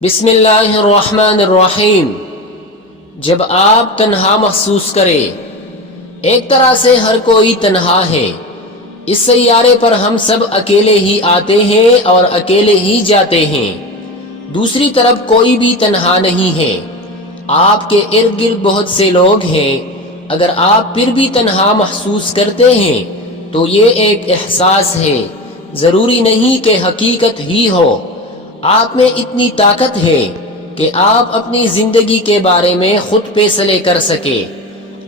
بسم اللہ الرحمن الرحیم۔ جب آپ تنہا محسوس کریں، ایک طرح سے ہر کوئی تنہا ہے۔ اس سیارے پر ہم سب اکیلے ہی آتے ہیں اور اکیلے ہی جاتے ہیں۔ دوسری طرف کوئی بھی تنہا نہیں ہے۔ آپ کے ارد گرد بہت سے لوگ ہیں۔ اگر آپ پھر بھی تنہا محسوس کرتے ہیں تو یہ ایک احساس ہے، ضروری نہیں کہ حقیقت ہی ہو۔ آپ میں اتنی طاقت ہے کہ آپ اپنی زندگی کے بارے میں خود فیصلے کر سکیں۔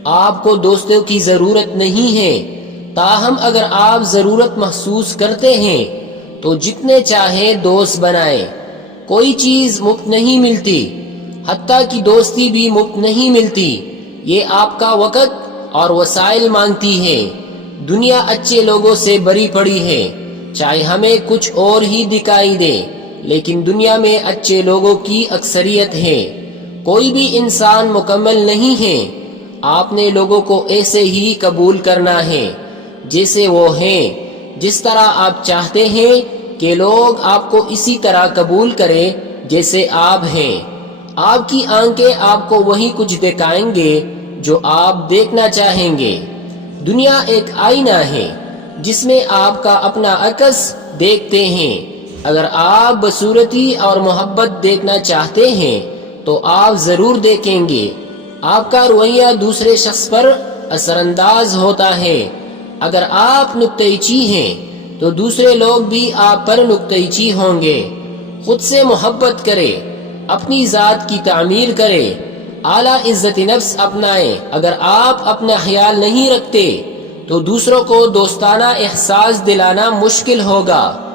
آپ کو دوستوں کی ضرورت نہیں ہے، تاہم اگر آپ ضرورت محسوس کرتے ہیں تو جتنے چاہیں دوست بنائیں۔ کوئی چیز مفت نہیں ملتی، حتیٰ کہ دوستی بھی مفت نہیں ملتی۔ یہ آپ کا وقت اور وسائل مانگتی ہے۔ دنیا اچھے لوگوں سے بھری پڑی ہے، چاہے ہمیں کچھ اور ہی دکھائی دے، لیکن دنیا میں اچھے لوگوں کی اکثریت ہے۔ کوئی بھی انسان مکمل نہیں ہے۔ آپ نے لوگوں کو ایسے ہی قبول کرنا ہے جیسے وہ ہیں۔ جس طرح آپ چاہتے ہیں کہ لوگ آپ کو اسی طرح قبول کریں جیسے آپ ہیں۔ آپ کی آنکھیں آپ کو وہی کچھ دکھائیں گے جو آپ دیکھنا چاہیں گے۔ دنیا ایک آئینہ ہے جس میں آپ کا اپنا عکس دیکھتے ہیں۔ اگر آپ بصورتی اور محبت دیکھنا چاہتے ہیں تو آپ ضرور دیکھیں گے۔ آپ کا رویہ دوسرے شخص پر اثر انداز ہوتا ہے۔ اگر آپ نکتہ چی ہیں تو دوسرے لوگ بھی آپ پر نکتہ چی ہوں گے۔ خود سے محبت کریں، اپنی ذات کی تعمیر کریں، اعلیٰ عزت نفس اپنائیں۔ اگر آپ اپنا خیال نہیں رکھتے تو دوسروں کو دوستانہ احساس دلانا مشکل ہوگا۔